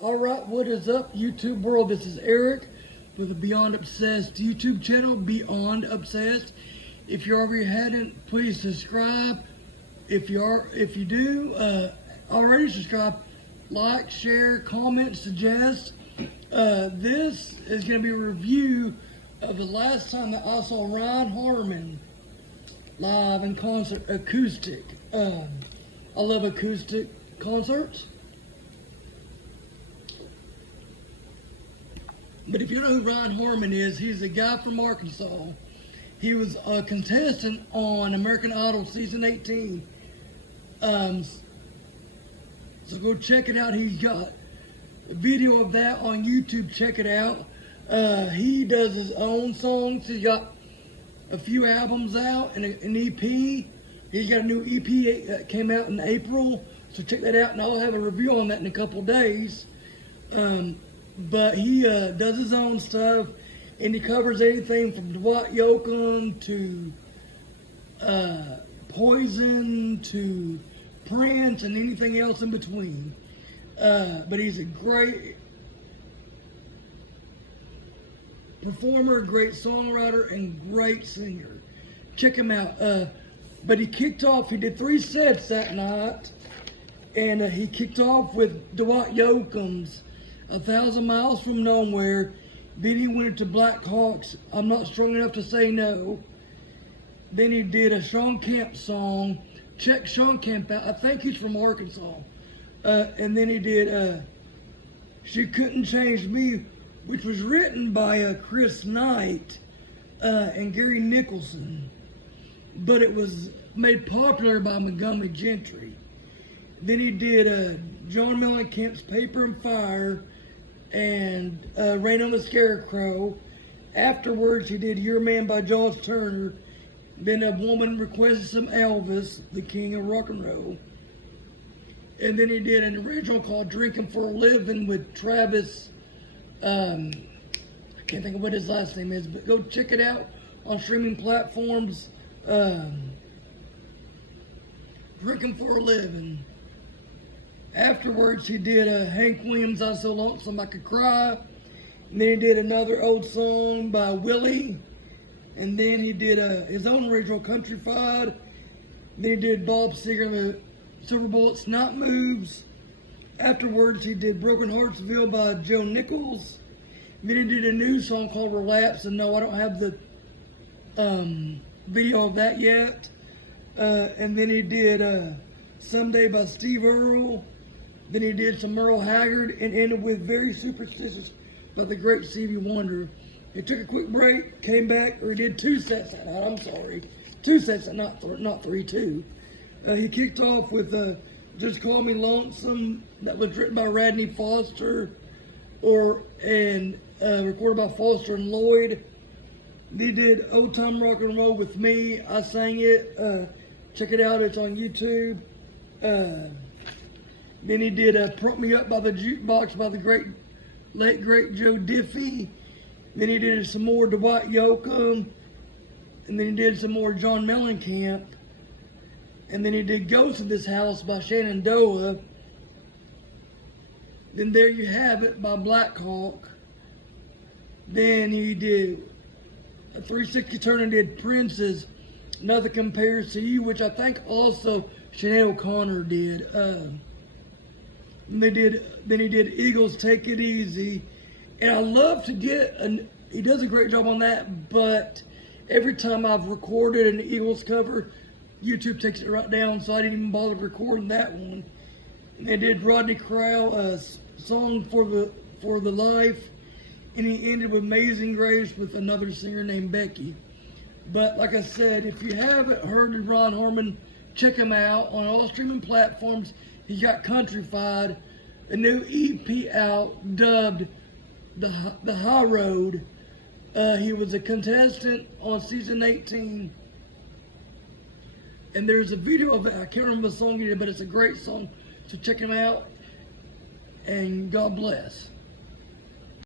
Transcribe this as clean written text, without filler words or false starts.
Alright, what is up, YouTube world? This is Eric with the Beyond Obsessed YouTube channel, Beyond Obsessed. If you already hadn't, please subscribe. If you do already subscribe, like, share, comment, suggest. This is going to be a review of the last time that I saw Harmon live in concert, Acoustic. I love acoustic concerts. But if you know who Harmon is, he's a guy from Arkansas. He was a contestant on American Idol Season 18. So go check it out. He's got a video of that on YouTube. Check it out. He does his own songs. He's got a few albums out and an EP. He's got a new EP that came out in April. So check that out, and I'll have a review on that in a couple days. But he does his own stuff, and he covers anything from Dwight Yoakam to Poison to Prince and anything else in between. But he's a great performer, great songwriter, and great singer. Check him out. But he did 3 sets that night, and he kicked off with Dwight Yoakam's 1,000 Miles from Nowhere. Then he went to Black Hawk's I'm Not Strong Enough to Say No. Then he did a Sean Kemp song. Check Sean Kemp out. I think he's from Arkansas. And then he did She Couldn't Change Me, which was written by Chris Knight and Gary Nicholson, but it was made popular by Montgomery Gentry. Then he did John Mellencamp's Paper and Fire and Rain on the Scarecrow. Afterwards, he did Your Man by Josh Turner. Then A Woman Requested Some Elvis, the king of rock and roll. And then he did an original called Drinking for a Living with Travis. I can't think of what his last name is, but go check it out on streaming platforms. Drinking for a Living. Afterwards, he did Hank Williams' I So Lonesome I Could Cry. And then he did another old song by Willie. And then he did his own original Countryfied. Then he did Bob Seger, the Silver Bullets Night Moves. Afterwards, he did Broken Heartsville by Joe Nichols. Then he did a new song called Relapse. And no, I don't have the video of that yet. And then he did Someday by Steve Earle. Then he did some Merle Haggard and ended with Very Superstitious by the great Stevie Wonder. He took a quick break, came back, or he did 2 sets that night. I'm sorry. 2 sets, not 3, 2. He kicked off with Just Call Me Lonesome, that was written by Radney Foster and recorded by Foster and Lloyd. He did Old Time Rock and Roll with Me. I sang it. Check it out. It's on YouTube. Then he did Prop Me Up by the Jukebox by the late great Joe Diffie. Then he did some more Dwight Yoakam. And then he did some more John Mellencamp. And then he did Ghost of This House by Shenandoah. Then There You Have It by Black Hawk. Then he did a 360 turn and did Prince's Nothing Compares to You, which I think also Sinead O'Connor did. Then he did Eagles Take It Easy. And I love to he does a great job on that, but every time I've recorded an Eagles cover, YouTube takes it right down, so I didn't even bother recording that one. And they did Rodney Crowell, Song for the Life, and he ended with Amazing Grace with another singer named Becky. But like I said, if you haven't heard of Harmon, check him out on all streaming platforms. He got Countryfied, a new EP out dubbed The High Road. He was a contestant on season 18. And there's a video of it. I can't remember the song he did, but it's a great song. So check him out. And God bless.